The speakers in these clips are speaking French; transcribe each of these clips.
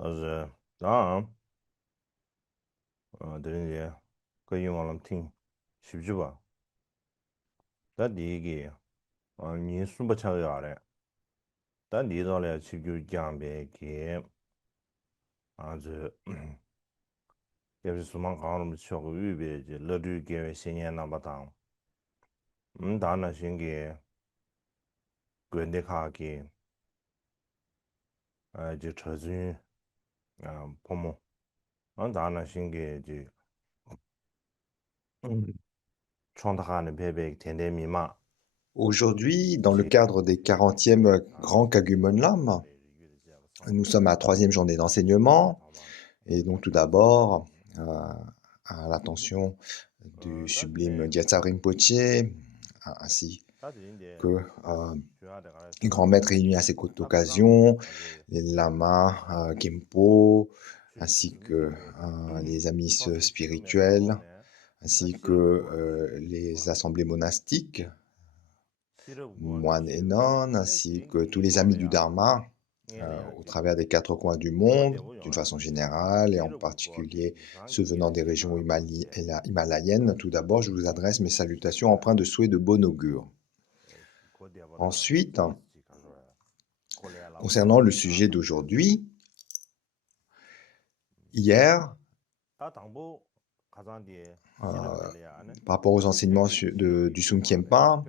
나, 들으니, 그 영화를听, 쉽지 봐. 나 얘기, 니 숨바 차가 알아. 나 니도래 지금 장배기, 아주, 역시 수만 강으로 치고 위배지, 러류 계획 신년 남바당. 다나 신기, 근데카기, 이제 처진, 포모. 다나 신기, 이제, 총다하는 배배 텐데미마. Aujourd'hui, dans le cadre des 40e Grands Kagumonlam, nous sommes à la troisième journée d'enseignement et donc tout d'abord à l'attention du sublime Gyatso Rinpoche ainsi que les grands maîtres réunis à cette occasion, les lamas Kempo ainsi que les amis spirituels ainsi que les assemblées monastiques moines et nonnes, ainsi que tous les amis du Dharma au travers des quatre coins du monde, d'une façon générale, et en particulier ceux venant des régions himalayennes. Tout d'abord, je vous adresse mes salutations empreintes de souhaits de bon augure. Ensuite, concernant le sujet d'aujourd'hui, hier, par rapport aux enseignements du Sun Khenpa,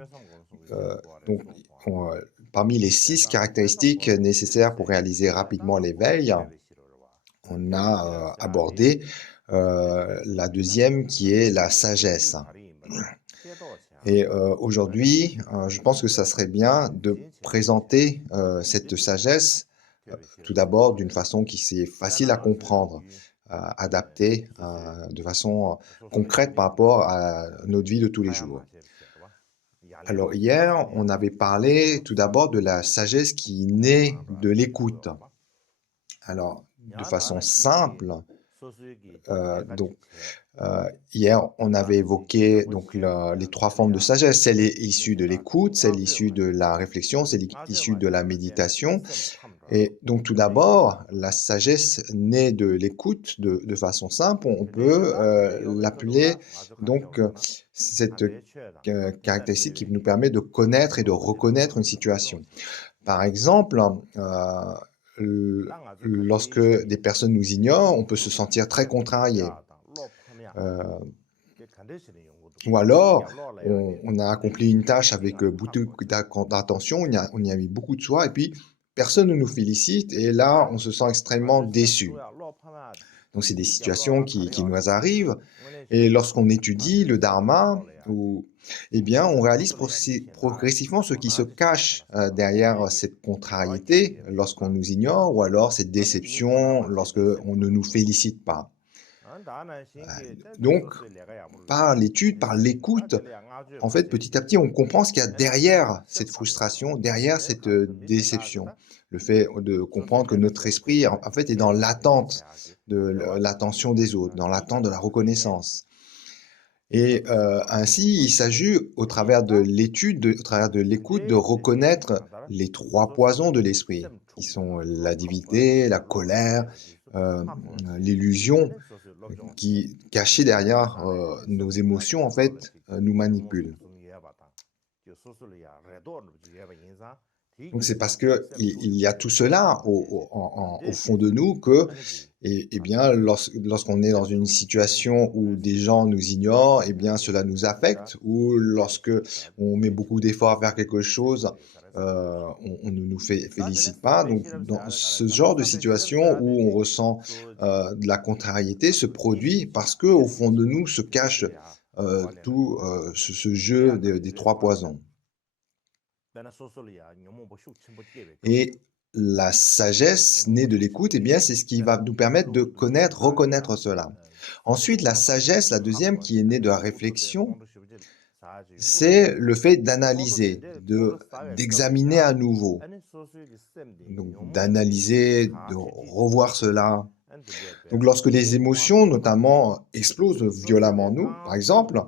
donc, parmi les 6 caractéristiques nécessaires pour réaliser rapidement l'éveil, on a abordé la deuxième qui est la sagesse. Et aujourd'hui, je pense que ça serait bien de présenter cette sagesse tout d'abord d'une façon qui est facile à comprendre, adaptée de façon concrète par rapport à notre vie de tous les jours. Alors hier, on avait parlé tout d'abord de la sagesse qui naît de l'écoute. Alors, de façon simple, hier, on avait évoqué donc, les 3 formes de sagesse, celle issue de l'écoute, celle issue de la réflexion, celle issue de la méditation. Et donc tout d'abord, la sagesse naît de l'écoute de façon simple. On peut l'appeler donc cette caractéristique qui nous permet de connaître et de reconnaître une situation. Par exemple, lorsque des personnes nous ignorent, on peut se sentir très contrarié. Ou alors, on a accompli une tâche avec beaucoup d'attention, on y a mis beaucoup de soi, et puis personne ne nous félicite, et là, on se sent extrêmement déçu. Donc, c'est des situations qui nous arrivent, et lorsqu'on étudie le Dharma, eh bien, on réalise progressivement ce qui se cache derrière cette contrariété lorsqu'on nous ignore, ou alors cette déception lorsqu'on ne nous félicite pas. Donc, par l'étude, par l'écoute, en fait, petit à petit, on comprend ce qu'il y a derrière cette frustration, derrière cette déception. Le fait de comprendre que notre esprit, en fait, est dans l'attente de l'attention des autres, dans l'attente de la reconnaissance. Et ainsi, il s'agit, au travers de l'étude, au travers de l'écoute, de reconnaître les 3 poisons de l'esprit, qui sont la divinité, la colère, l'illusion, qui, cachée derrière nos émotions, en fait, nous manipulent. Donc c'est parce qu'il y a tout cela au fond de nous que, eh bien, lorsqu'on est dans une situation où des gens nous ignorent, eh bien, cela nous affecte, ou lorsque on met beaucoup d'efforts à faire quelque chose, on ne nous félicite pas. Donc, dans ce genre de situation où on ressent de la contrariété se produit parce que au fond de nous se cache tout ce jeu des 3 poisons. Et la sagesse née de l'écoute, eh bien, c'est ce qui va nous permettre de reconnaître cela. Ensuite, la sagesse, la deuxième, qui est née de la réflexion, c'est le fait d'analyser, d'examiner à nouveau. Donc, d'analyser, de revoir cela. Donc, lorsque les émotions, notamment, explosent violemment en nous, par exemple,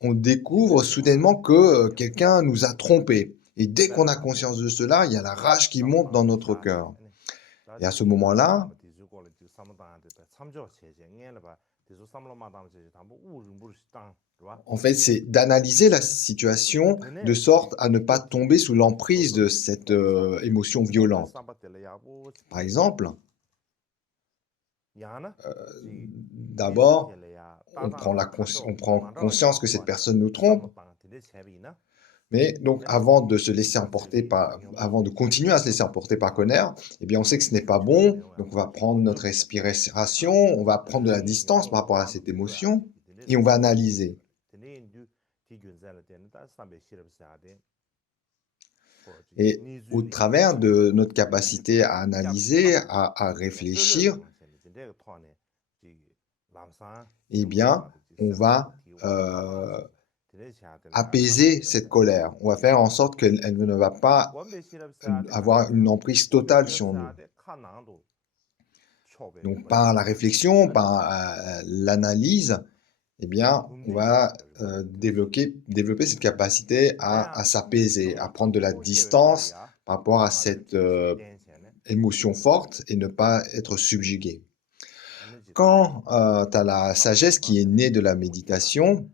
on découvre soudainement que quelqu'un nous a trompés. Et dès qu'on a conscience de cela, il y a la rage qui monte dans notre cœur. Et à ce moment-là, En fait, c'est d'analyser la situation de sorte à ne pas tomber sous l'emprise de cette émotion violente. Par exemple, d'abord, on prend conscience que cette personne nous trompe, mais donc avant de continuer à se laisser emporter par colère, eh bien on sait que ce n'est pas bon, donc on va prendre notre respiration, on va prendre de la distance par rapport à cette émotion et on va analyser. Et au travers de notre capacité à analyser, à réfléchir, eh bien on va apaiser cette colère. On va faire en sorte qu'elle ne va pas avoir une emprise totale sur nous. Donc par la réflexion, par l'analyse, eh bien, on va développer cette capacité à s'apaiser, à prendre de la distance par rapport à cette émotion forte et ne pas être subjugué. Quand tu as la sagesse qui est née de la méditation,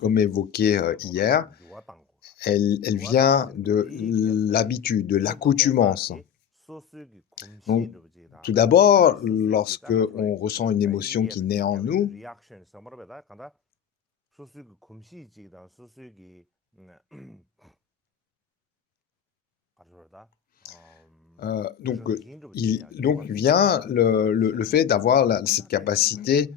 comme évoqué hier, elle vient de l'habitude, de l'accoutumance. Donc, tout d'abord, lorsque on ressent une émotion qui naît en nous, donc vient le fait d'avoir cette capacité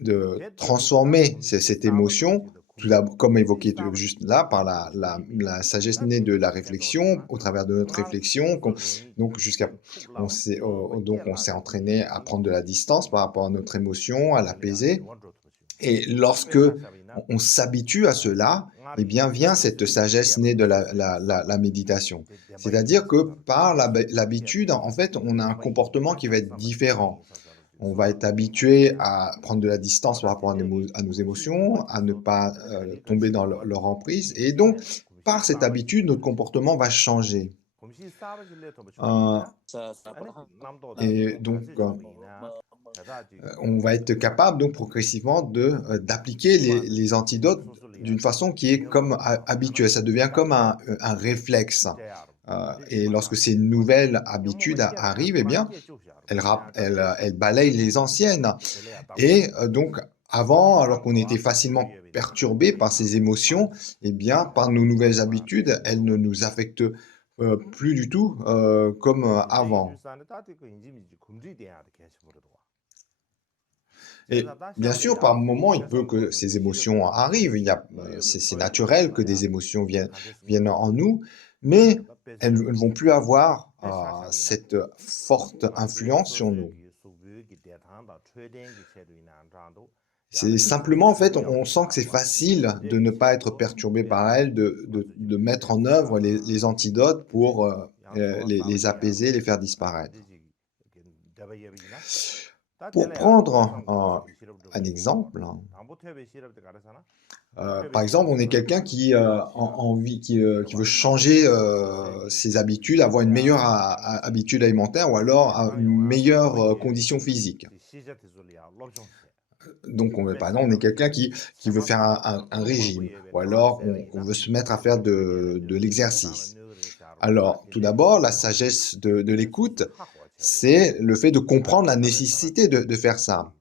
de transformer cette émotion, tout d'abord, comme évoqué juste là, par la sagesse née de la réflexion, au travers de notre réflexion, donc on s'est entraîné à prendre de la distance par rapport à notre émotion, à l'apaiser. Et lorsque on s'habitue à cela, eh bien vient cette sagesse née de la méditation. C'est-à-dire que par l'habitude, en fait, on a un comportement qui va être différent. On va être habitué à prendre de la distance par rapport à nos émotions, à ne pas tomber dans leur emprise. Et donc, par cette habitude, notre comportement va changer. Et donc, on va être capable donc progressivement d'appliquer les antidotes d'une façon qui est comme habituelle. Ça devient comme un réflexe. Et lorsque ces nouvelles habitudes arrivent, eh bien, elles balayent les anciennes. Et donc, avant, alors qu'on était facilement perturbé par ces émotions, eh bien, par nos nouvelles habitudes, elles ne nous affectent plus du tout comme avant. Et bien sûr, par moments, il peut que ces émotions arrivent. C'est naturel que des émotions viennent en nous, mais elles ne vont plus avoir cette forte influence sur nous. C'est simplement, en fait, on sent que c'est facile de ne pas être perturbé par elles, de mettre en œuvre les antidotes pour les apaiser, les faire disparaître. Pour prendre un exemple, par exemple, on est quelqu'un qui veut changer ses habitudes, avoir une meilleure habitude alimentaire ou alors une meilleure condition physique. Donc, par exemple, on est quelqu'un qui veut faire un régime ou alors on veut se mettre à faire de l'exercice. Alors, tout d'abord, la sagesse de l'écoute, c'est le fait de comprendre la nécessité de faire ça.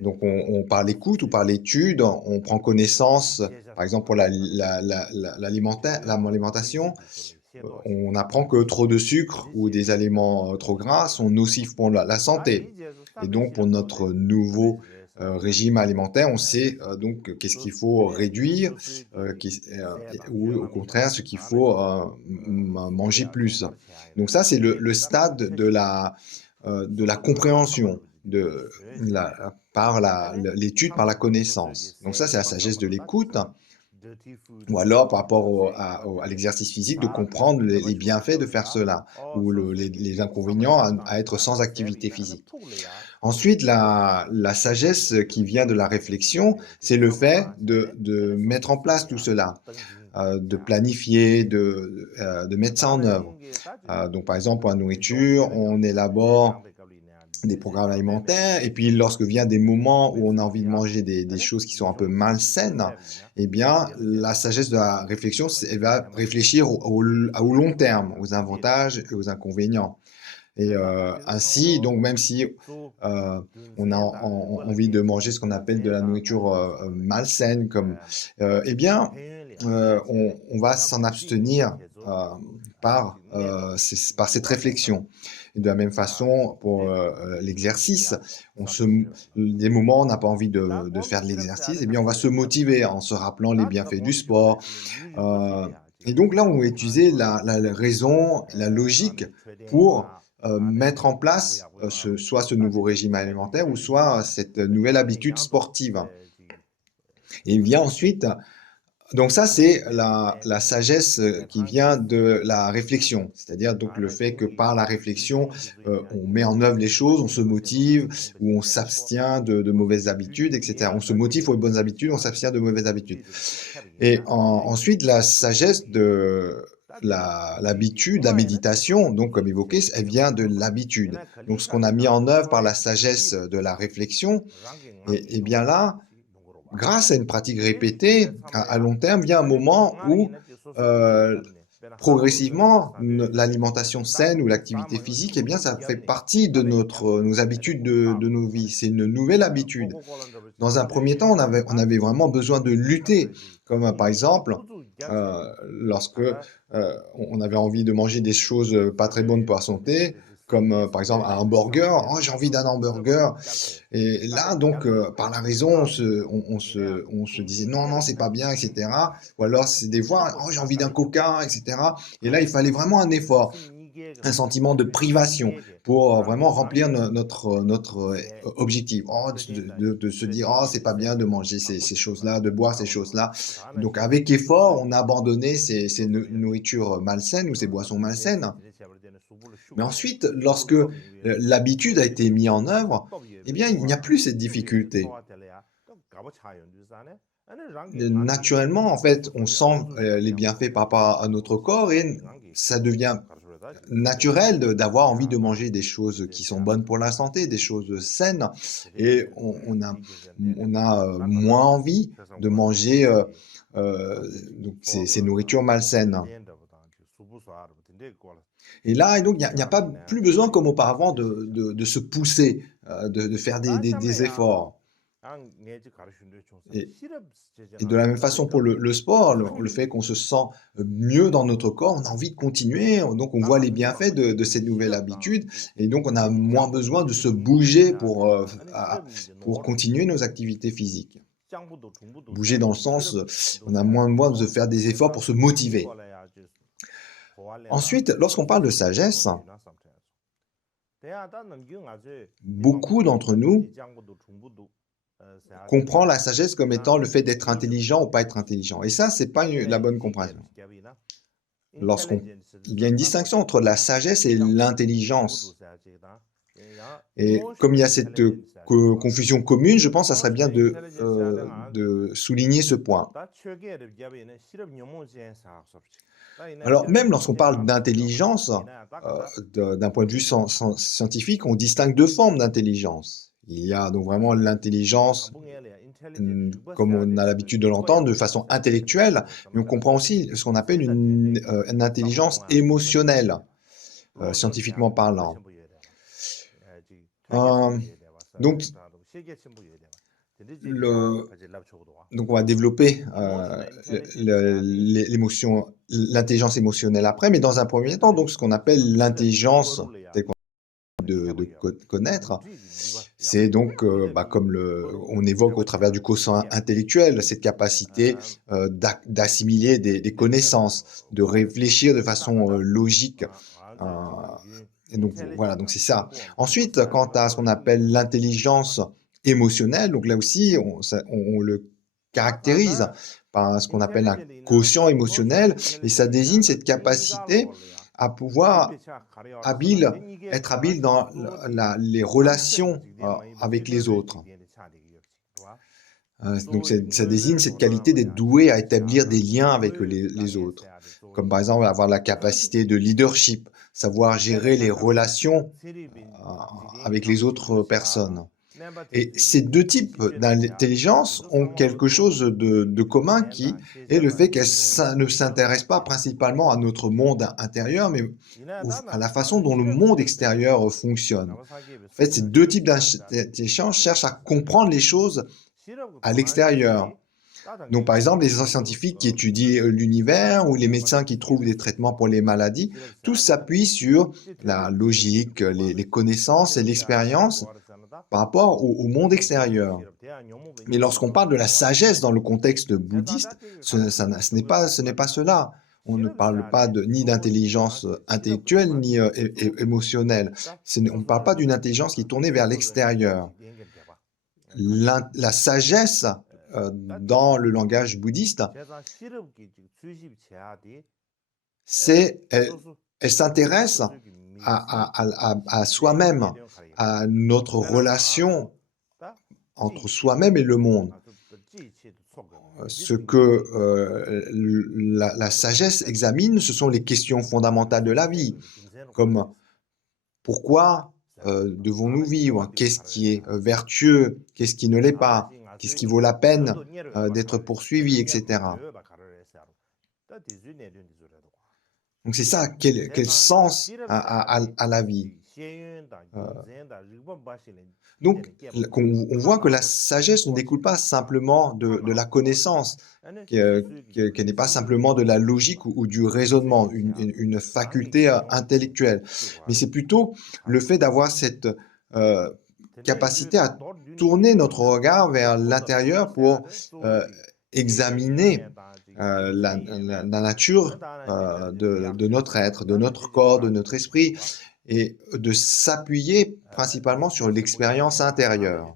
Donc, par l'écoute ou par l'étude, on prend connaissance, par exemple pour l'alimentation, on apprend que trop de sucre ou des aliments trop gras sont nocifs pour la santé. Et donc, pour notre nouveau régime alimentaire, on sait donc qu'est-ce qu'il faut réduire ou au contraire ce qu'il faut manger plus. Donc ça, c'est le stade de la compréhension par l'étude, par la connaissance. Donc ça, c'est la sagesse de l'écoute. Ou alors, par rapport à l'exercice physique, de comprendre les bienfaits de faire cela, ou les inconvénients à être sans activité physique. Ensuite, la sagesse qui vient de la réflexion, c'est le fait de mettre en place tout cela, de planifier, de mettre ça en œuvre. Donc, par exemple, pour la nourriture, on élabore des programmes alimentaires. Et puis, lorsque vient des moments où on a envie de manger des choses qui sont un peu malsaines, eh bien, la sagesse de la réflexion, elle va réfléchir au long terme, aux avantages et aux inconvénients. Et ainsi, donc même si on a envie de manger ce qu'on appelle de la nourriture malsaine, comme, eh bien, on va s'en abstenir par cette réflexion. Et de la même façon, pour l'exercice, des moments où on n'a pas envie de faire de l'exercice, eh bien, on va se motiver en se rappelant les bienfaits du sport. Euh, et donc là, on va utiliser la raison, la logique pour mettre en place soit ce nouveau régime alimentaire ou soit cette nouvelle habitude sportive. Et bien ensuite, donc ça, c'est la sagesse qui vient de la réflexion, c'est-à-dire donc le fait que par la réflexion, on met en œuvre les choses, on se motive ou on s'abstient de mauvaises habitudes, etc. On se motive aux bonnes habitudes, on s'abstient de mauvaises habitudes. Et ensuite, la sagesse de l'habitude, la méditation, donc comme évoqué, elle vient de l'habitude. Donc ce qu'on a mis en œuvre par la sagesse de la réflexion, et bien là, grâce à une pratique répétée, à long terme, vient un moment où progressivement, l'alimentation saine ou l'activité physique, eh bien, ça fait partie de nos habitudes de nos vies. C'est une nouvelle habitude. Dans un premier temps, on avait vraiment besoin de lutter, comme par exemple, lorsque on avait envie de manger des choses pas très bonnes pour la santé, comme par exemple un hamburger. Oh, j'ai envie d'un hamburger. Et là, donc, par la raison, on se disait non, non, c'est pas bien, etc. Ou alors, c'est des fois, oh, j'ai envie d'un coca, etc. Et là, il fallait vraiment un effort, un sentiment de privation pour vraiment remplir notre objectif. Oh, de se dire, oh, c'est pas bien de manger ces choses-là, de boire ces choses-là. Donc, avec effort, on a abandonné ces nourritures malsaines ou ces boissons malsaines. Mais ensuite, lorsque l'habitude a été mise en œuvre, eh bien, il n'y a plus cette difficulté. Naturellement, en fait, on sent les bienfaits par rapport à notre corps et ça devient naturel d'avoir envie de manger des choses qui sont bonnes pour la santé, des choses saines, et on a moins envie de manger donc ces nourritures malsaines. Et là, et donc, il n'y a pas plus besoin comme auparavant de se pousser, de faire des efforts. Et, et de la même façon pour le sport, le fait qu'on se sent mieux dans notre corps, on a envie de continuer, donc on voit les bienfaits de cette nouvelle habitude, et donc on a moins besoin de se bouger pour continuer nos activités physiques. Bouger dans le sens, on a moins besoin de faire des efforts pour se motiver. Ensuite, lorsqu'on parle de sagesse, beaucoup d'entre nous comprend la sagesse comme étant le fait d'être intelligent ou pas être intelligent. Et ça, c'est pas la bonne compréhension. Il y a une distinction entre la sagesse et l'intelligence. Et comme il y a cette confusion commune, je pense que ça serait bien de souligner ce point. Alors, même lorsqu'on parle d'intelligence, d'un point de vue scientifique, on distingue deux formes d'intelligence. Il y a donc vraiment l'intelligence, comme on a l'habitude de l'entendre, de façon intellectuelle, mais on comprend aussi ce qu'on appelle une intelligence émotionnelle, scientifiquement parlant. Donc, donc, on va développer l'intelligence émotionnelle après, mais dans un premier temps, donc ce qu'on appelle l'intelligence telle qu'on a de connaître, c'est donc, comme on évoque au travers du quotient intellectuel, cette capacité d'assimiler des connaissances, de réfléchir de façon logique. Et donc voilà, donc c'est ça. Ensuite, quant à ce qu'on appelle l'intelligence émotionnelle, donc là aussi, on le caractérise par ce qu'on appelle un quotient émotionnel, et ça désigne cette capacité à pouvoir être habile dans les relations avec les autres. Donc ça désigne cette qualité d'être doué à établir des liens avec les autres, comme par exemple avoir la capacité de leadership, savoir gérer les relations avec les autres personnes. Et ces deux types d'intelligence ont quelque chose de commun qui est le fait qu'elles ne s'intéressent pas principalement à notre monde intérieur, mais à la façon dont le monde extérieur fonctionne. En fait, ces deux types d'intelligence cherchent à comprendre les choses à l'extérieur. Donc, par exemple, les scientifiques qui étudient l'univers ou les médecins qui trouvent des traitements pour les maladies, tous s'appuient sur la logique, les connaissances et l'expérience par rapport au monde extérieur. Mais lorsqu'on parle de la sagesse dans le contexte bouddhiste, ce n'est pas cela. On ne parle pas ni d'intelligence intellectuelle ni émotionnelle. On ne parle pas d'une intelligence qui est tournée vers l'extérieur. La sagesse, dans le langage bouddhiste, elle s'intéresse à soi-même, à notre relation entre soi-même et le monde. Ce que la sagesse examine, ce sont les questions fondamentales de la vie, comme pourquoi devons-nous vivre? Qu'est-ce qui est vertueux? Qu'est-ce qui ne l'est pas? Qu'est-ce qui vaut la peine d'être poursuivi, etc. Donc c'est ça, quel sens à la vie. Donc on voit que la sagesse ne découle pas simplement de la connaissance, qu'elle n'est pas simplement de la logique ou du raisonnement, une faculté intellectuelle, mais c'est plutôt le fait d'avoir cette capacité à tourner notre regard vers l'intérieur pour examiner la nature de notre être, de notre corps, de notre esprit, et de s'appuyer principalement sur l'expérience intérieure.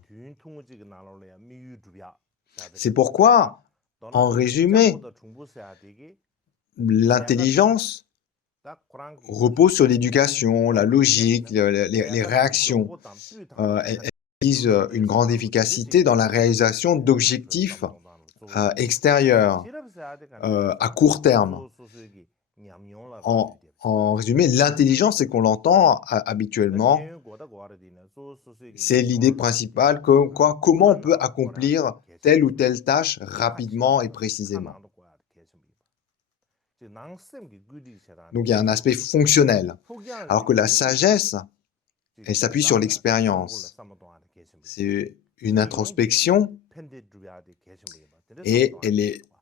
C'est pourquoi, en résumé, l'intelligence repose sur l'éducation, la logique, les réactions. Elle utilise une grande efficacité dans la réalisation d'objectifs extérieurs à court terme. En résumé, l'intelligence, c'est qu'on l'entend habituellement, c'est l'idée principale que comment on peut accomplir telle ou telle tâche rapidement et précisément. Donc il y a un aspect fonctionnel, alors que la sagesse, elle s'appuie sur l'expérience. C'est une introspection et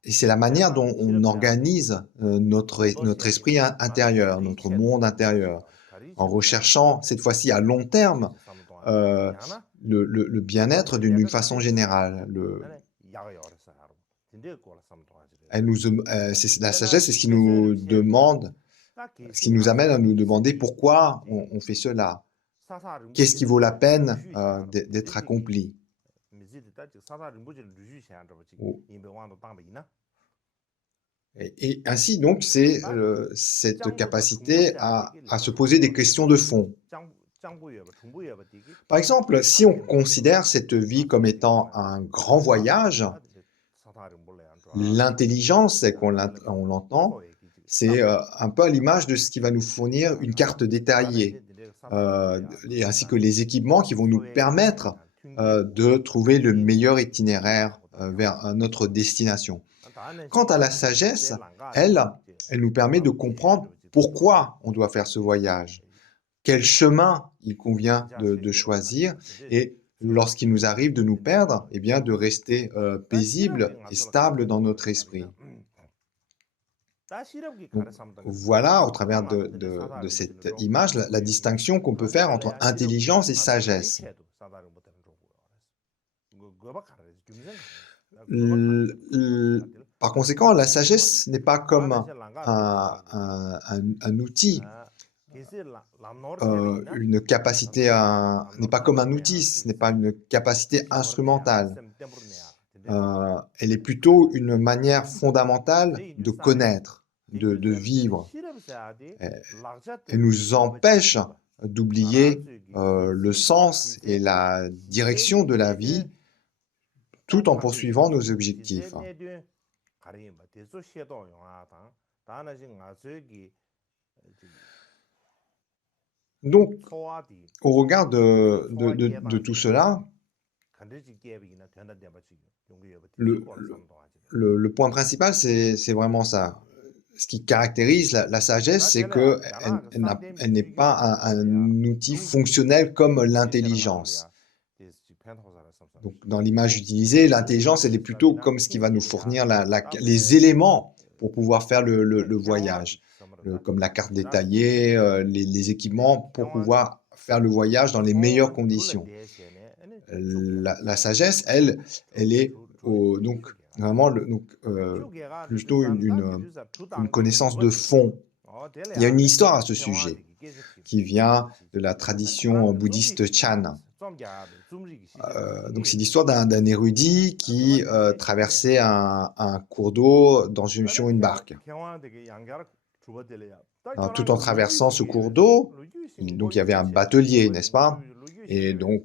c'est la manière dont on organise notre esprit intérieur, notre monde intérieur, en recherchant cette fois-ci à long terme le bien-être d'une façon générale. La sagesse, c'est ce qui nous demande, ce qui nous amène à nous demander pourquoi on fait cela. Qu'est-ce qui vaut la peine d'être accompli? Et ainsi, donc, c'est cette capacité à se poser des questions de fond. Par exemple, si on considère cette vie comme étant un grand voyage, l'intelligence, c'est qu'on l'entend, c'est un peu à l'image de ce qui va nous fournir une carte détaillée, ainsi que les équipements qui vont nous permettre de trouver le meilleur itinéraire vers notre destination. Quant à la sagesse, elle nous permet de comprendre pourquoi on doit faire ce voyage, quel chemin il convient de choisir, et lorsqu'il nous arrive de nous perdre, eh bien de rester paisible et stable dans notre esprit. Donc, voilà, au travers de cette image, la distinction qu'on peut faire entre intelligence et sagesse. Par conséquent, la sagesse n'est pas comme un outil, une capacité, n'est pas comme un outil, ce n'est pas une capacité instrumentale. Elle est plutôt une manière fondamentale de connaître, de vivre. Elle nous empêche d'oublier le sens et la direction de la vie tout en poursuivant nos objectifs. Donc, au regard de tout cela, le, le point principal, c'est vraiment ça. Ce qui caractérise la sagesse, c'est que elle n'est pas un outil fonctionnel comme l'intelligence. Donc, dans l'image utilisée, l'intelligence, elle est plutôt comme ce qui va nous fournir les éléments pour pouvoir faire le voyage, comme la carte détaillée, les équipements pour pouvoir faire le voyage dans les meilleures conditions. La sagesse, elle est donc vraiment plutôt une connaissance de fond. Il y a une histoire à ce sujet qui vient de la tradition bouddhiste Chan. Donc c'est l'histoire d'un érudit qui traversait un cours d'eau sur une barque. Alors, tout en traversant ce cours d'eau, donc il y avait un batelier, n'est-ce pas? Et donc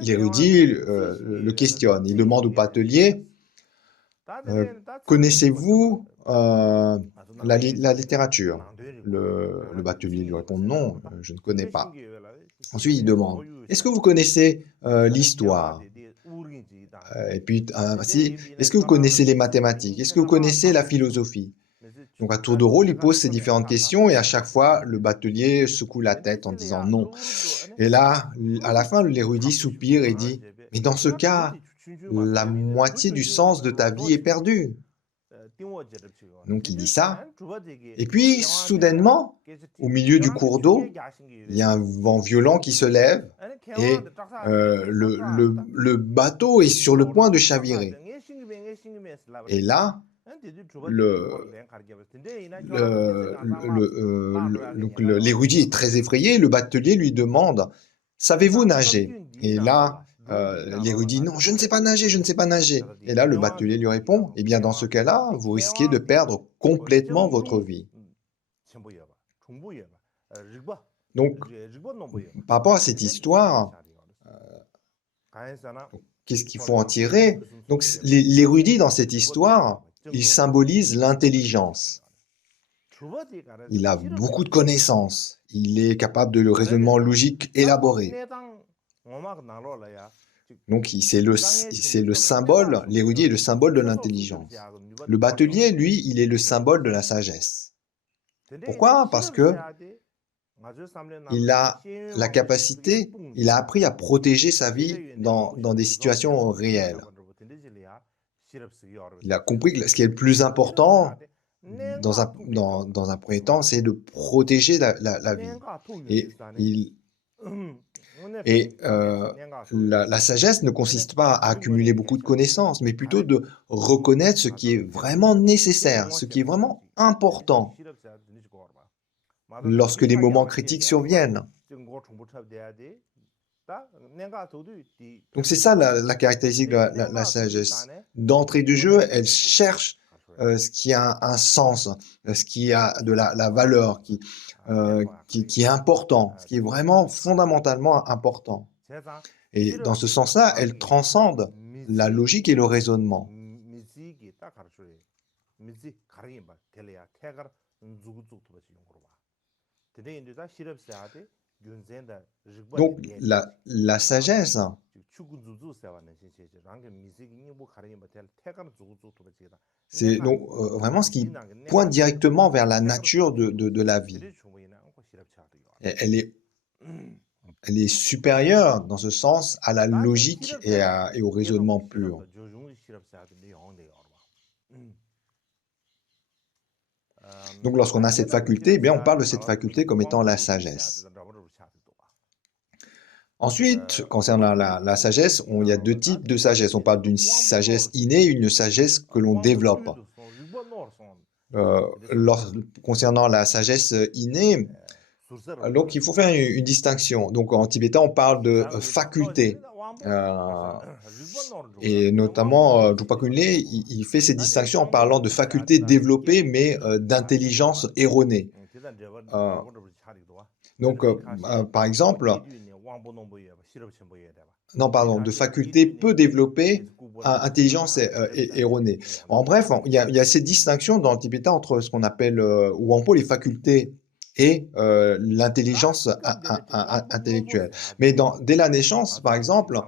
l'érudit le questionne. Il demande au batelier, connaissez-vous la littérature? Le batelier lui répond non, je ne connais pas. Ensuite, il demande, est-ce que vous connaissez l'histoire? Et puis, est-ce que vous connaissez les mathématiques? Est-ce que vous connaissez la philosophie? Donc, à tour de rôle, il pose ces différentes questions et à chaque fois, le batelier secoue la tête en disant non. Et là, à la fin, l'érudit soupire et dit, mais dans ce cas, la moitié du sens de ta vie est perdue. Donc, il dit ça. Et puis, soudainement, au milieu du cours d'eau, il y a un vent violent qui se lève et le bateau est sur le point de chavirer. Et là, l'érudit est très effrayé, le batelier lui demande « Savez-vous nager ?» Et là, l'érudit « Non, je ne sais pas nager, je ne sais pas nager. » Et là, le batelier lui répond « Eh bien, dans ce cas-là, vous risquez de perdre complètement votre vie. » Donc, par rapport à cette histoire, qu'est-ce qu'il faut en tirer? Donc, l'érudit dans cette histoire, il symbolise l'intelligence. Il a beaucoup de connaissances. Il est capable de raisonnement logique élaboré. Donc, c'est le symbole, l'érudit est le symbole de l'intelligence. Le batelier, lui, il est le symbole de la sagesse. Pourquoi? Parce que il a la capacité, il a appris à protéger sa vie dans des situations réelles. Il a compris que ce qui est le plus important dans un premier temps, c'est de protéger la vie. La sagesse ne consiste pas à accumuler beaucoup de connaissances, mais plutôt de reconnaître ce qui est vraiment nécessaire, ce qui est vraiment important lorsque les moments critiques surviennent. Donc c'est ça la caractéristique de la sagesse. D'entrée de jeu, elle cherche ce qui a un sens, ce qui a de la valeur, qui est important, ce qui est vraiment fondamentalement important. Et dans ce sens-là, elle transcende la logique et le raisonnement. Donc la sagesse, c'est donc vraiment ce qui pointe directement vers la nature de la vie. Elle est supérieure dans ce sens à la logique et au raisonnement pur. Donc lorsqu'on a cette faculté, eh bien, on parle de cette faculté comme étant la sagesse. Ensuite, concernant la sagesse, il y a deux types de sagesse. On parle d'une sagesse innée et une sagesse que l'on développe. Concernant la sagesse innée, donc il faut faire une distinction. Donc en tibétain, on parle de faculté. Et notamment, Drupal Kunle, il fait cette distinction en parlant de faculté développée, mais d'intelligence erronée. Donc, par exemple, de faculté peu développée, intelligence erronée. En bref, il y a cette distinction dans le tibétain entre ce qu'on appelle Wampo, les facultés et l'intelligence intellectuelle. Mais dès la naissance, par exemple,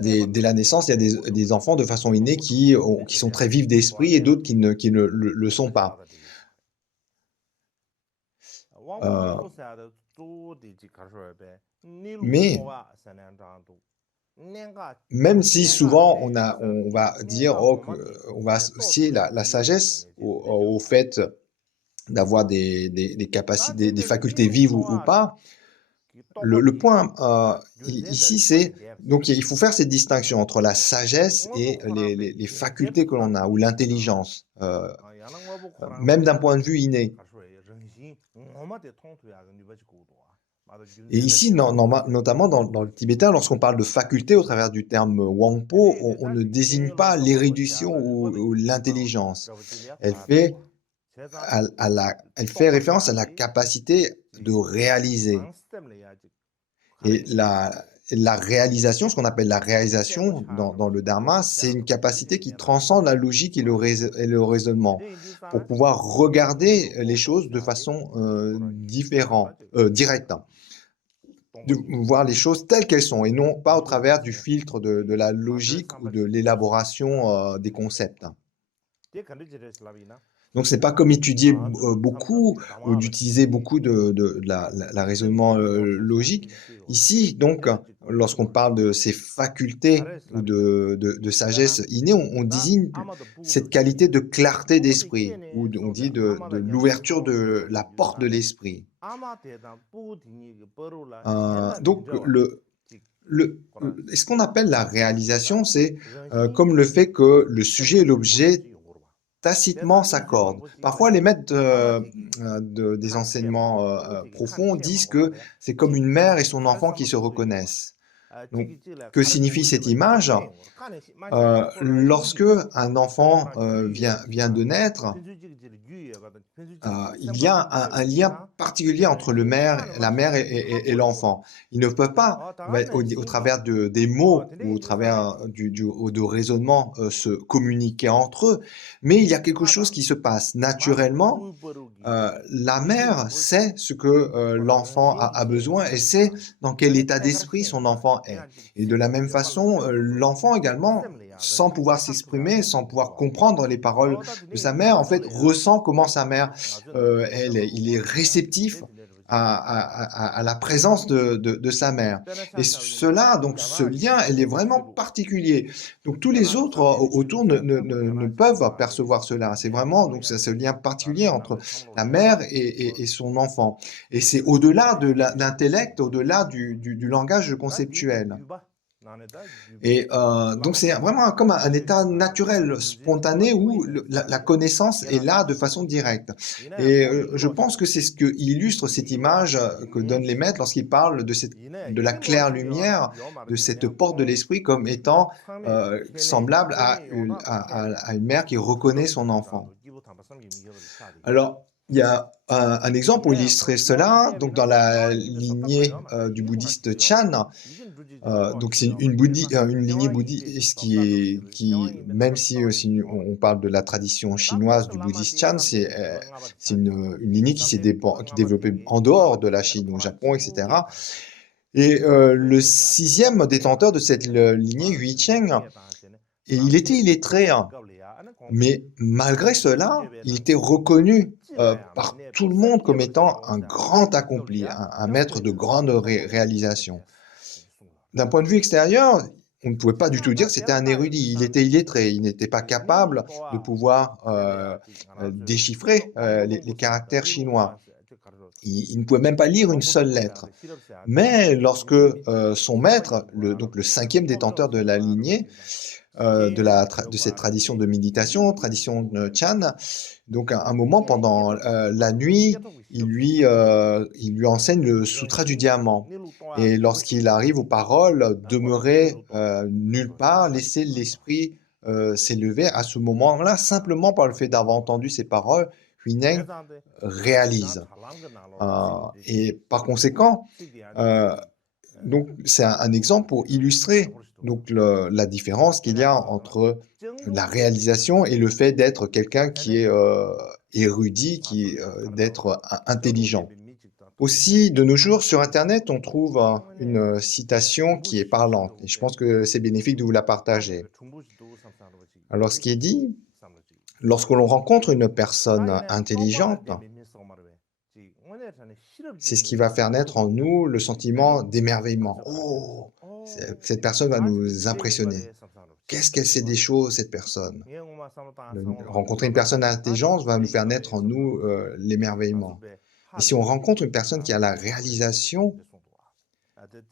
dès la naissance, il y a des enfants de façon innée qui sont très vifs d'esprit et d'autres qui ne le sont pas. Euh, mais même si souvent on va dire, oh, on va associer la sagesse au fait d'avoir des capacités, des facultés vives ou pas, le point ici, c'est donc il faut faire cette distinction entre la sagesse et les facultés que l'on a, ou l'intelligence, même d'un point de vue inné. Et ici, notamment dans le tibétain, lorsqu'on parle de faculté au travers du terme Wangpo, on ne désigne pas l'érudition ou l'intelligence. Elle fait, elle fait référence à la capacité de réaliser. Et la réalisation, ce qu'on appelle la réalisation dans le dharma, c'est une capacité qui transcende la logique et le raisonnement, pour pouvoir regarder les choses de façon directe, de voir les choses telles qu'elles sont, et non pas au travers du filtre de la logique ou de l'élaboration des concepts. Donc, c'est pas comme étudier beaucoup ou d'utiliser beaucoup de la raisonnement logique. Ici, donc, lorsqu'on parle de ces facultés ou de sagesse innée, on désigne cette qualité de clarté d'esprit, ou on dit de l'ouverture de la porte de l'esprit. Donc, ce qu'on appelle la réalisation, c'est comme le fait que le sujet et l'objet tacitement s'accordent. Parfois, les maîtres des enseignements profonds disent que c'est comme une mère et son enfant qui se reconnaissent. Donc, que signifie cette image? Lorsque un enfant vient de naître, il y a un lien particulier entre la mère et l'enfant. Ils ne peuvent pas, au travers des mots ou au travers de raisonnement, se communiquer entre eux, mais il y a quelque chose qui se passe naturellement. La mère sait ce que l'enfant a besoin, et sait dans quel état d'esprit son enfant est. Et de la même façon, l'enfant également, sans pouvoir s'exprimer, sans pouvoir comprendre les paroles de sa mère, en fait, ressent comment sa mère, il est réceptif à la présence de sa mère. Et cela, donc ce lien, il est vraiment particulier. Donc tous les autres autour ne peuvent percevoir cela. C'est vraiment donc ce lien particulier entre la mère et son enfant. Et c'est au-delà de l'intellect, au-delà du langage conceptuel. Et donc c'est vraiment comme un état naturel, spontané, où la connaissance est là de façon directe. Et je pense que c'est ce que illustre cette image que donnent les maîtres lorsqu'ils parlent de la claire lumière, de cette porte de l'esprit, comme étant semblable à une mère qui reconnaît son enfant. Alors, il y a un exemple pour illustrer cela, donc dans la lignée du bouddhiste Chan. Donc c'est une lignée bouddhiste même si on parle de la tradition chinoise du bouddhiste Chan, c'est une lignée qui s'est développée en dehors de la Chine, au Japon, etc. Et le sixième détenteur de cette lignée, Huicheng, et il était illettré, hein. Mais malgré cela, il était reconnu par tout le monde comme étant un grand accompli, un maître de grandes réalisations. D'un point de vue extérieur, on ne pouvait pas du tout dire que c'était un érudit. Il était illettré, il n'était pas capable de pouvoir déchiffrer les caractères chinois. Il ne pouvait même pas lire une seule lettre. Mais lorsque son maître, donc le cinquième détenteur de la lignée, de cette tradition de méditation, tradition Chan, donc un moment pendant la nuit, il lui enseigne le sutra du diamant. Et lorsqu'il arrive aux paroles, demeurer nulle part, laisser l'esprit s'élever, à ce moment-là, simplement par le fait d'avoir entendu ces paroles, Huineng réalise. Et par conséquent, donc c'est un exemple pour illustrer donc la différence qu'il y a entre la réalisation et le fait d'être quelqu'un qui est érudit, d'être intelligent. Aussi, de nos jours, sur Internet, on trouve une citation qui est parlante, et je pense que c'est bénéfique de vous la partager. Alors, ce qui est dit, lorsque l'on rencontre une personne intelligente, c'est ce qui va faire naître en nous le sentiment d'émerveillement. Oh, cette personne va nous impressionner. Qu'est-ce qu'elle sait des choses, cette personne? Rencontrer une personne intelligente va nous faire naître en nous l'émerveillement. Et si on rencontre une personne qui a la réalisation,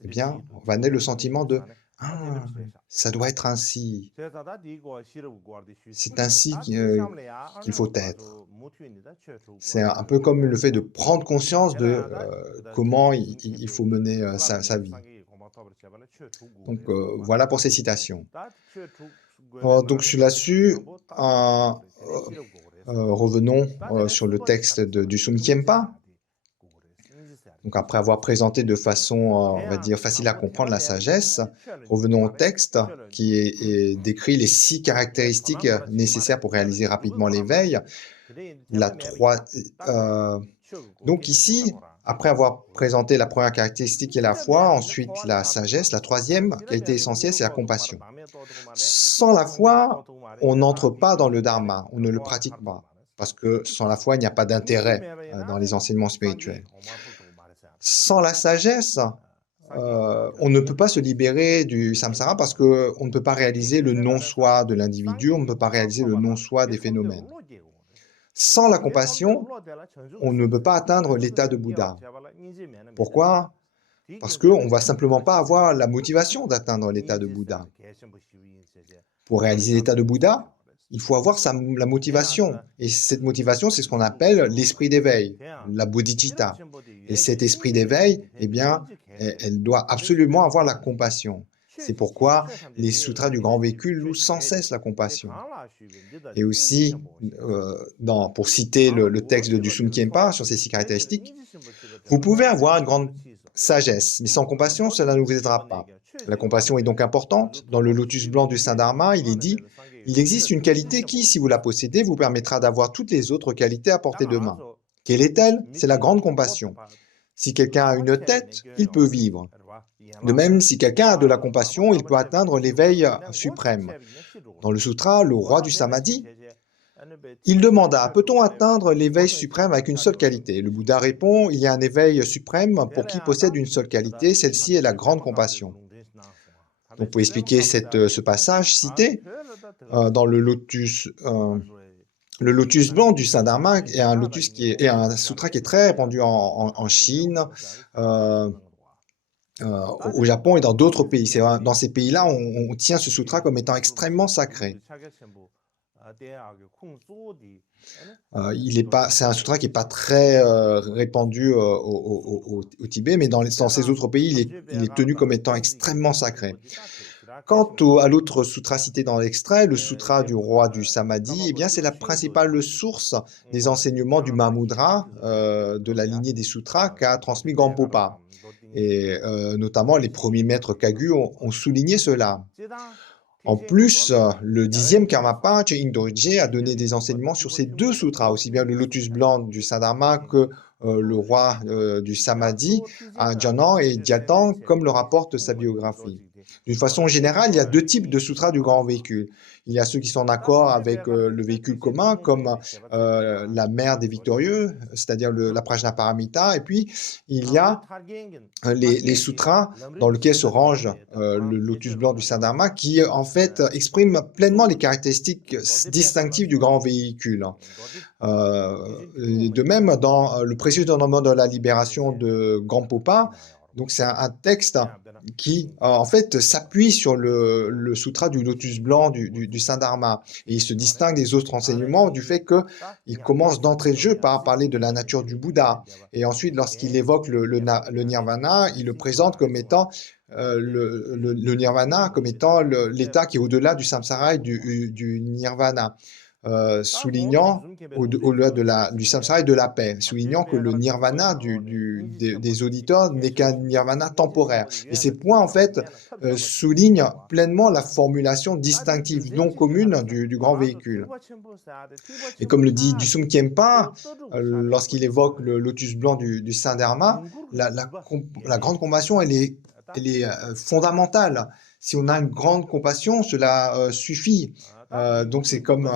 eh bien, on va naître le sentiment de «Ah, ça doit être ainsi. C'est ainsi qu'il faut être». C'est un peu comme le fait de prendre conscience de comment il faut mener sa vie. Donc, voilà pour ces citations. Donc, sur là-dessus, revenons sur le texte du Sum Khenpa. Donc, après avoir présenté de façon, on va dire, facile à comprendre la sagesse, revenons au texte qui décrit les 6 caractéristiques nécessaires pour réaliser rapidement l'éveil. Donc ici, après avoir présenté la première caractéristique qui est la foi, ensuite la sagesse, la troisième qualité essentielle, c'est la compassion. Sans la foi, on n'entre pas dans le dharma, on ne le pratique pas, parce que sans la foi, il n'y a pas d'intérêt dans les enseignements spirituels. Sans la sagesse, on ne peut pas se libérer du samsara parce qu'on ne peut pas réaliser le non-soi de l'individu, on ne peut pas réaliser le non-soi des phénomènes. Sans la compassion, on ne peut pas atteindre l'état de Bouddha. Pourquoi? Parce qu'on ne va simplement pas avoir la motivation d'atteindre l'état de Bouddha. Pour réaliser l'état de Bouddha, il faut avoir la motivation. Et cette motivation, c'est ce qu'on appelle l'esprit d'éveil, la bodhicitta. Et cet esprit d'éveil, eh bien, elle doit absolument avoir la compassion. C'est pourquoi les sutras du grand véhicule louent sans cesse la compassion. Et aussi, pour citer le texte du Sum Khenpa sur ces 6 caractéristiques, vous pouvez avoir une grande sagesse, mais sans compassion, cela ne vous aidera pas. La compassion est donc importante. Dans le lotus blanc du Saint-Dharma, il est dit « Il existe une qualité qui, si vous la possédez, vous permettra d'avoir toutes les autres qualités à portée de main. Quelle est-elle? C'est la grande compassion. Si quelqu'un a une tête, il peut vivre. De même, si quelqu'un a de la compassion, il peut atteindre l'éveil suprême. Dans le sutra, le roi du Samadhi, il demanda « Peut-on atteindre l'éveil suprême avec une seule qualité ?» Le Bouddha répond « Il y a un éveil suprême pour qui possède une seule qualité, celle-ci est la grande compassion. » Donc, pour expliquer ce passage cité, dans le lotus blanc du Saint-Dharma est un sutra qui est très répandu en Chine, au Japon et dans d'autres pays. C'est dans ces pays-là, on tient ce sutra comme étant extrêmement sacré. C'est un sutra qui n'est pas très répandu au Tibet, mais dans ces autres pays, il est tenu comme étant extrêmement sacré. Quant à l'autre sutra cité dans l'extrait, le sutra du roi du Samadhi, eh bien, c'est la principale source des enseignements du Mahamudra, de la lignée des sutras qu'a transmis Gampopa. Et notamment, les premiers maîtres Kagu ont souligné cela. En plus, le 10e Karmapa, Chein Dorje, a donné des enseignements sur ces 2 sutras, aussi bien le lotus blanc du Saint-Dharma que le roi du Samadhi, Janan et Dhyatan, comme le rapporte sa biographie. D'une façon générale, il y a 2 types de sutras du grand véhicule. Il y a ceux qui sont en accord avec le véhicule commun, comme la mère des victorieux, c'est-à-dire la Prajnaparamita, et puis il y a les sutras dans lesquels se range le lotus blanc du Saint-Dharma, qui en fait expriment pleinement les caractéristiques distinctives du grand véhicule. De même, dans le précieux ornement de la libération de Gampopa, donc c'est un texte qui, en fait, s'appuie sur le sutra du lotus blanc du Saint-Dharma. Et il se distingue des autres enseignements du fait qu'il commence d'entrée de jeu par parler de la nature du Bouddha. Et ensuite, lorsqu'il évoque le nirvana, il le présente comme étant le nirvana, comme étant l'état qui est au-delà du samsara et du nirvana. soulignant, au-delà du samsara et de la paix, soulignant que le nirvana des auditeurs n'est qu'un nirvana temporaire. Et ces points, en fait, soulignent pleinement la formulation distinctive non commune du grand véhicule. Et comme le dit Dusum Khenpa, lorsqu'il évoque le lotus blanc du Saint-Dharma, la grande compassion, elle est fondamentale. Si on a une grande compassion, cela suffit. Donc c'est comme,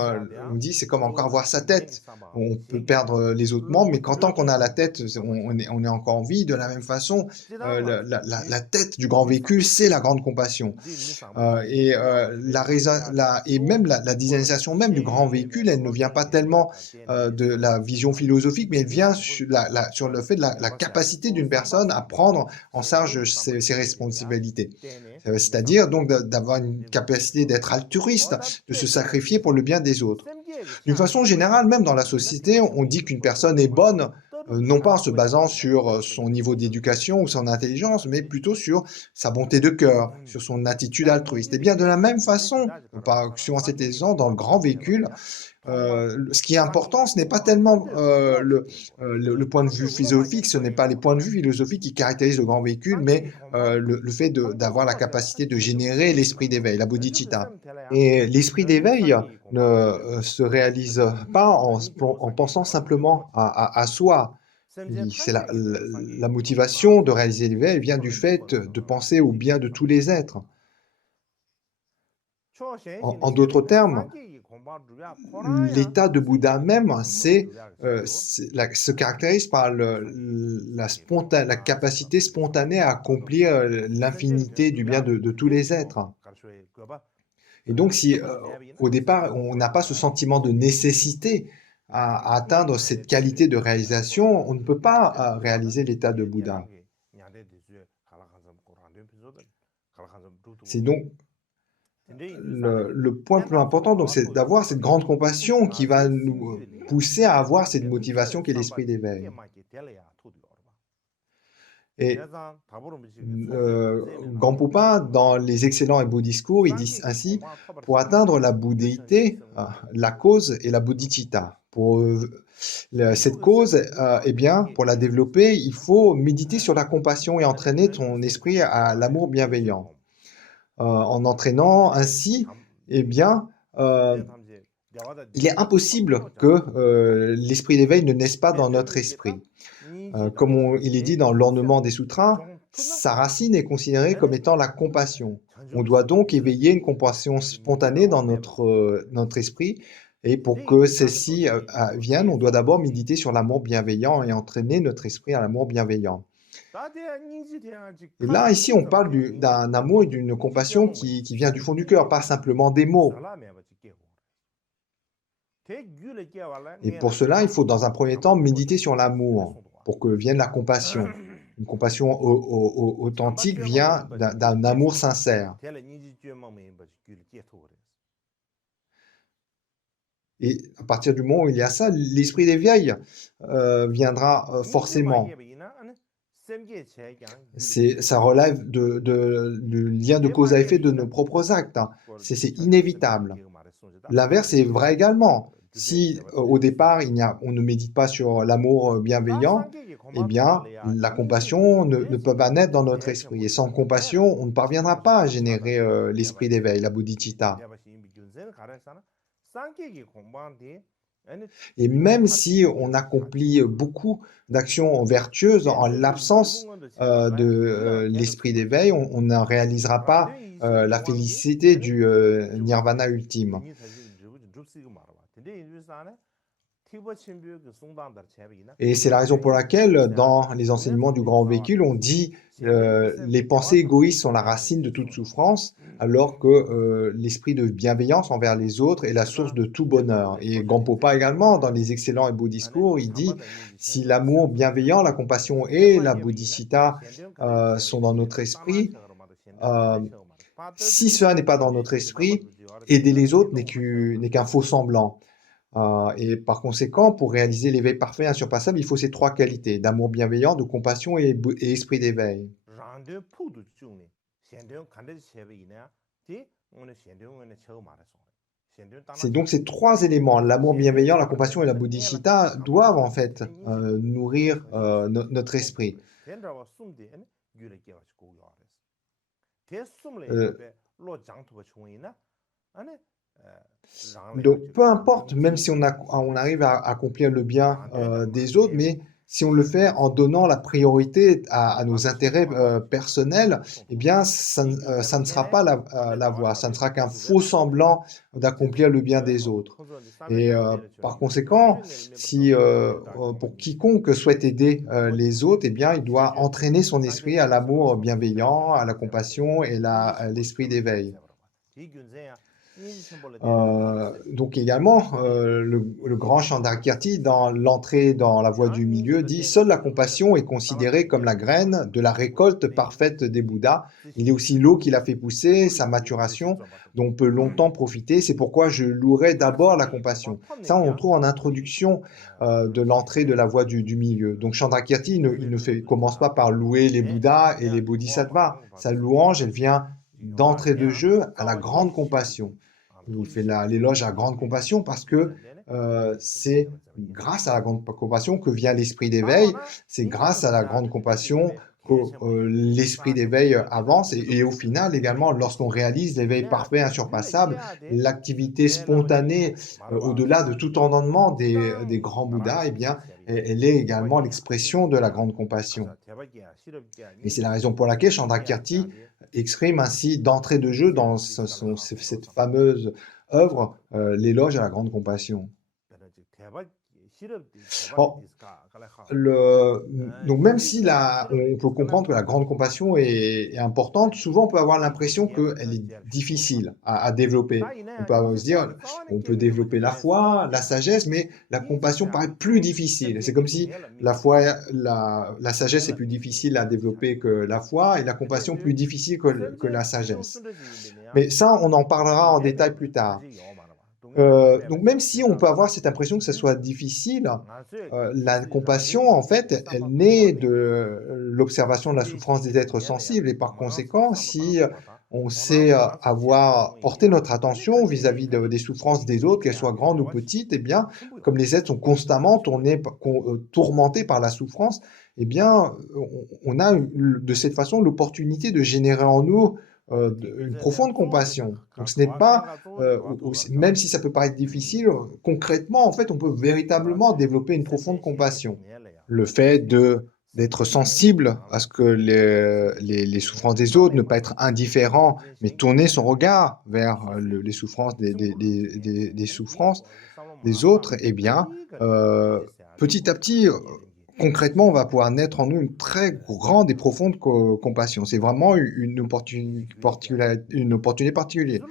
on dit, c'est comme encore avoir sa tête. On peut perdre les autres membres, mais tant qu'on a la tête, on est encore en vie. De la même façon, la tête du grand véhicule, c'est la grande compassion. Et même la désignisation même du grand véhicule, elle ne vient pas tellement de la vision philosophique, mais elle vient sur le fait de la capacité d'une personne à prendre en charge ses responsabilités. C'est-à-dire donc d'avoir une capacité d'être altruiste, de se sacrifier pour le bien des autres. D'une façon générale, même dans la société, on dit qu'une personne est bonne, non pas en se basant sur son niveau d'éducation ou son intelligence, mais plutôt sur sa bonté de cœur, sur son attitude altruiste. Et bien de la même façon, suivant cet exemple, dans le grand véhicule, ce qui est important, ce n'est pas tellement le point de vue philosophique, ce n'est pas les points de vue philosophiques qui caractérisent le grand véhicule, mais le fait d'avoir la capacité de générer l'esprit d'éveil, la bodhicitta. Et l'esprit d'éveil ne se réalise pas en pensant simplement à soi. C'est la motivation de réaliser l'éveil vient du fait de penser au bien de tous les êtres. En d'autres termes, l'état de Bouddha même, se caractérise par la capacité spontanée à accomplir l'infinité du bien de tous les êtres. Et donc, si au départ, on n'a pas ce sentiment de nécessité à atteindre cette qualité de réalisation, on ne peut pas réaliser l'état de Bouddha. C'est donc le point le plus important, donc, c'est d'avoir cette grande compassion qui va nous pousser à avoir cette motivation qui est l'esprit d'éveil. Et Gampopa, dans les excellents et beaux discours, il dit ainsi, pour atteindre la bouddhéité, la cause est la bodhicitta. Pour cette cause, eh bien, pour la développer, il faut méditer sur la compassion et entraîner ton esprit à l'amour bienveillant. En entraînant ainsi, eh bien, il est impossible que l'esprit d'éveil ne naisse pas dans notre esprit. Comme il est dit dans l'ornement des sutras, sa racine est considérée comme étant la compassion. On doit donc éveiller une compassion spontanée dans notre esprit, et pour que celle-ci vienne, on doit d'abord méditer sur l'amour bienveillant et entraîner notre esprit à l'amour bienveillant. Et là, ici, on parle d'un amour et d'une compassion qui vient du fond du cœur, pas simplement des mots. Et pour cela, il faut dans un premier temps méditer sur l'amour, pour que vienne la compassion. Une compassion authentique vient d'un amour sincère. Et à partir du moment où il y a ça, l'esprit d'éveil viendra forcément. Ça relève du lien de cause à effet de nos propres actes. C'est inévitable. L'inverse est vrai également. Si au départ on ne médite pas sur l'amour bienveillant, eh bien la compassion ne peut pas naître dans notre esprit. Et sans compassion, on ne parviendra pas à générer l'esprit d'éveil, la bodhicitta. Et même si on accomplit beaucoup d'actions vertueuses, en l'absence de l'esprit d'éveil, on ne réalisera pas la félicité du nirvana ultime. Et c'est la raison pour laquelle, dans les enseignements du grand véhicule, on dit les pensées égoïstes sont la racine de toute souffrance, alors que l'esprit de bienveillance envers les autres est la source de tout bonheur. Et Gampopa également, dans les excellents et beaux discours, il dit si l'amour bienveillant, la compassion et la bodhicitta sont dans notre esprit, si cela n'est pas dans notre esprit, aider les autres n'est qu'un faux semblant. Et par conséquent, pour réaliser l'éveil parfait insurpassable, il faut ces trois qualités, d'amour bienveillant, de compassion et esprit d'éveil. C'est donc ces trois éléments, l'amour bienveillant, la compassion et la bodhisattva, doivent en fait nourrir notre esprit. Euh, Donc, peu importe, même si on arrive à accomplir le bien des autres, mais si on le fait en donnant la priorité à nos intérêts personnels, eh bien, ça ne sera pas la voie, ça ne sera qu'un faux semblant d'accomplir le bien des autres. Et par conséquent, si pour quiconque souhaite aider les autres, eh bien, il doit entraîner son esprit à l'amour bienveillant, à la compassion et à l'esprit d'éveil. Donc également, le grand Chandrakirti, dans l'entrée dans la voie du milieu, dit: «Seule la compassion est considérée comme la graine de la récolte parfaite des Bouddhas. Il est aussi l'eau qui l'a fait pousser, sa maturation, dont on peut longtemps profiter. C'est pourquoi je louerai d'abord la compassion.» Ça, on le trouve en introduction de l'entrée de la voie du milieu. Donc Chandrakirti, commence pas par louer les Bouddhas et les Bodhisattvas. Sa louange, elle vient d'entrée de jeu à la grande compassion. Il fait l'éloge à la grande compassion parce que c'est grâce à la grande compassion que vient l'esprit d'éveil, c'est grâce à la grande compassion que l'esprit d'éveil avance et au final également, lorsqu'on réalise l'éveil parfait, insurpassable, l'activité spontanée au-delà de tout entendement des grands Bouddhas, eh bien, elle est également l'expression de la grande compassion. Et c'est la raison pour laquelle Chandrakirti exprime ainsi d'entrée de jeu dans cette fameuse œuvre l'éloge à la grande compassion. Bon, donc même si on peut comprendre que la grande compassion est importante, souvent on peut avoir l'impression qu'elle est difficile à développer. On peut se dire, on peut développer la foi, la sagesse, mais la compassion paraît plus difficile. C'est comme si la sagesse est plus difficile à développer que la foi et la compassion plus difficile que la sagesse. Mais ça, on en parlera en détail plus tard. Donc même si on peut avoir cette impression que ça soit difficile, la compassion, en fait, elle naît de l'observation de la souffrance des êtres sensibles et par conséquent, si on sait avoir porté notre attention vis-à-vis des souffrances des autres, qu'elles soient grandes ou petites, eh bien, comme les êtres sont constamment tourmentés par la souffrance, eh bien, on a de cette façon l'opportunité de générer en nous une profonde compassion. Donc ce n'est pas, même si ça peut paraître difficile, concrètement, en fait, on peut véritablement développer une profonde compassion. Le fait d'être sensible à ce que les souffrances des autres, ne pas être indifférent, mais tourner son regard vers les souffrances des souffrances des autres, eh bien, petit à petit, concrètement, on va pouvoir naître en nous une très grande et profonde compassion. C'est vraiment une opportunité particulière.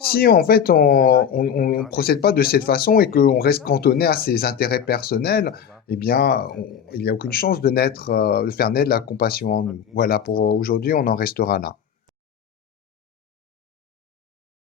Si en fait on procède pas de cette façon et qu'on reste cantonné à ses intérêts personnels, eh bien, il n'y a aucune chance de faire naître la compassion en nous. Voilà, pour aujourd'hui, on en restera là.